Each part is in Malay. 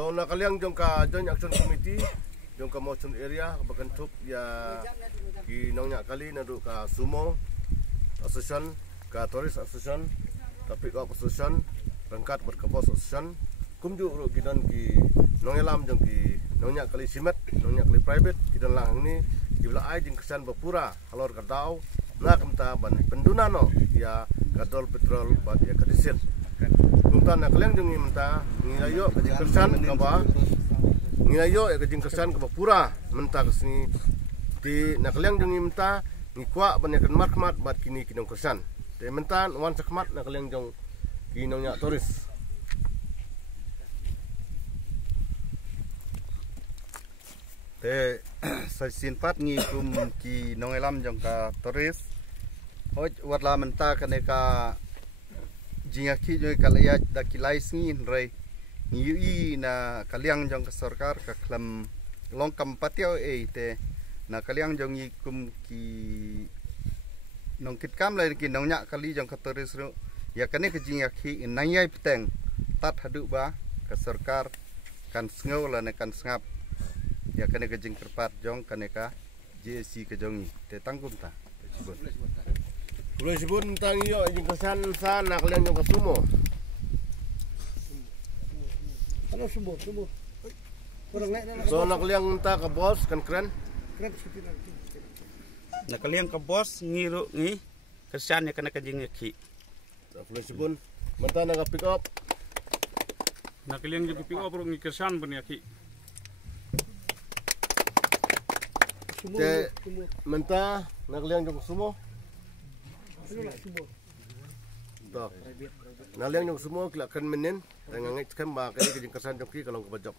So nakaliang jong ka Joint Action Committee jong ka motion area bagentup ya kinongnya kali nadu ka sumo association ka tourist association tapi ka association rangkat berkebos association kumju ro gidan ki nongelam jong ki nongnya kali simet nongnya kali private kidan lang ni jibla ai jing kesan bapura halor kadau na kamta ban pendunano ya kadol petrol bat ya kadisil kumta nakaliang jong imta ngilayo kajing kesan ka ba ngilayo ya kajing kesan ka bapura menta kesini di nakaliang jong imta ngikwa banyakan markmat bat kini kinong kesan te mentan wan sakmat nakaliang jong kinongnya toris te sa sinpat ngi kum ki nongelam jong ka toris hoj watla menta kaneka jingaki jong kalaya da kilai sngin rei ngi na kaliang jong ka sarkar ka klam long kam patio te na kaliang jong ngi kum ki nong kit kam lai ki nongnya kali jong ka toris ru ya kane ka jingaki nayai peteng tat hadu ba ka sarkar kan sngo la ne kan sngap ya kane ka jing kerpat jong kane ka JSC ka jongi te tangkum ta boleh sebut tentang iyo jing kesan sa nakaliang jong ka sumo Ano sumo. so nakaliang ta ka bos kan keren Nakaliang ka boss ngiru ngi kesan ya kana ka jing ki. boleh sebut menta naga pick up Nakaliang juga pick up ngi kesan ban ya ki. te menta nakaliang jong sumo Dah. Naliang jong sumo kilakan menen ngangit kan ba kay kajing kesan jong ki kalong kabajok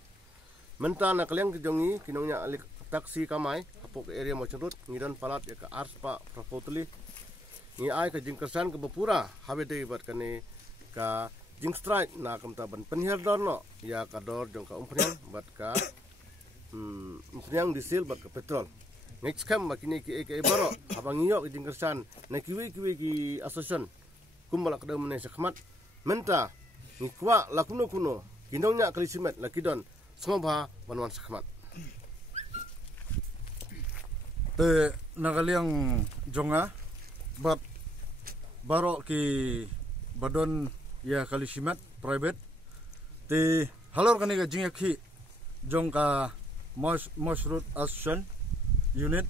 menta nakaliang jongi kinongnya alik taksi kamai apok area mo cerut ngidan palat ya ka ars pa propotli ni ai kajing kesan ke bapura habede bat kane ka jing strike na kamta ban penhiar dorno ya ka dor jong ka umpriang bat ka umpriang diesel bat ka petrol next kam makini ki baro abang iyo kajing kesan na kiwi ki association kumbala kada mene sakmat menta ngikwa lakuno kuno kinongnya kalisimet lakidon semua banwan sakmat te nakaliang jonga bat baro ki badon ya kalisimat private te halor kani ka jingaki jong ka mosrut association unit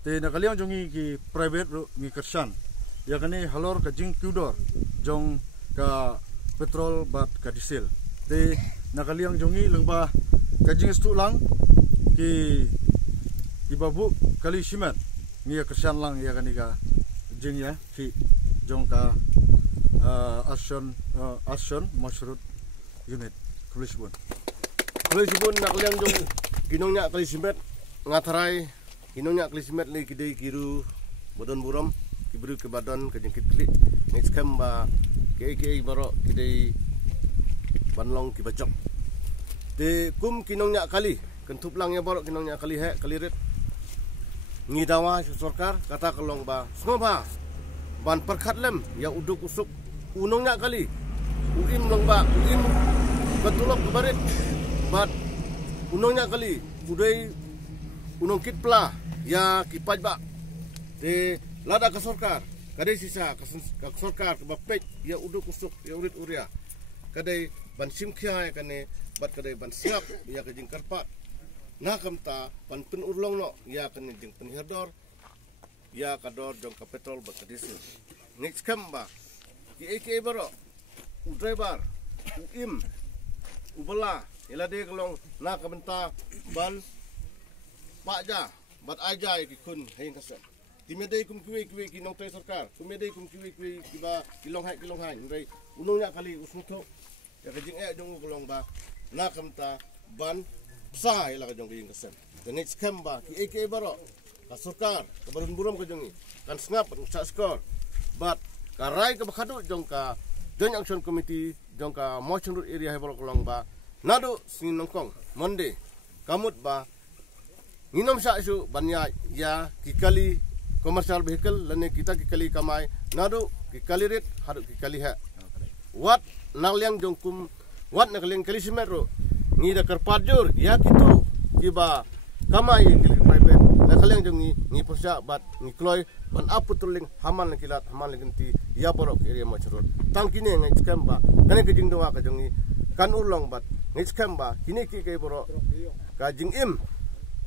te nakaliang jongi ki private ro ngi kersan ya kani halor ka jing tudor jong ka petrol bat ka diesel te nakaliang jongi lengba ka jing stu lang ki babu kali simat ngi kersan lang ya kani ka jing ya ki jong ka action mosrut unit kulisbun nakaliang jong kinongnya kalisimet ngatarai kinongnya kalisimet le kidei kiru bodon buram kibru ke badan ke jengkit klik next kam ba ke baro kidei banlong ki bajok te kum kinongnya kali kentup lang ya baro kinongnya kali he kali ret ngidawa sarkar kata kelong ba semua ba ban perkat lem ya uduk usuk unongnya kali uim long ba uim betulok kebarit bat unongnya kali udai unong kit pla ya kipaj ba te lada ka sarkar kadai sisa ka sarkar ba pek ya uduk usuk ya urit uria kadai ban simkhia kane bat kadai ban siap ya ka jing karpat na kamta pan pen urlong no ya kane jing penhirdor ya kador jong ka petrol ba kadisi next kam ba ki baro driver uim ubala ilade kalong na kamta ban pakja bat aja ki kun hain kasan timedai kum kiwi ki nong tai sarkar kumedai kum kiwi ki ba kilong hai ngai unongnya kali usmuto ya kajing jong kolong ba na kamta ban sa ila kajong kajing kasan the next kam ba ki baro ka sarkar ka barun buram kajong kan snap sa skor but karai ka bakadu jong ka Joint Action Committee jong ka motion area he baro kolong ba nado sin nongkong Monday kamut ba nginom sa isu banya ya kikali commercial vehicle lane kita kikali kamai nado kikali rit hadu kikali ha wat naliang jongkum wat nakaliang kali simetro ngi da kerpajur ya kitu kiba kamai kilik private la kaliang jong ngi posya bat ngi kloy ban aputuling haman kilat haman linti ya borok area machrot tang kini ngai scam ba kane kijing doa ka jong kan ulong bat ngai scam ba kini ki ke borok ka jing im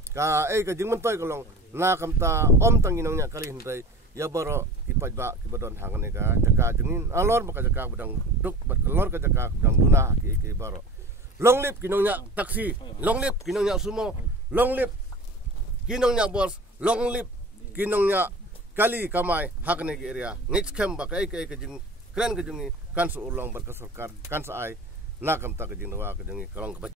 ka ka jing mentoy kolong na kamta om tang inong nya kali hindai ya borok kipaj ba kibadon hangane ka jaka jengin alor maka jaka bedang duk bat kalor ka jaka bedang duna ki borok long lip kinongnya taksi, long lip kinongnya sumo, long lip kinongnya bos, long lip kinongnya kali kamai hak negi area. Ngits kem bak ai kejing keren kejungi kan su ulang berkesorkar kan sa ai nakam tak kejing dawa kejungi kalong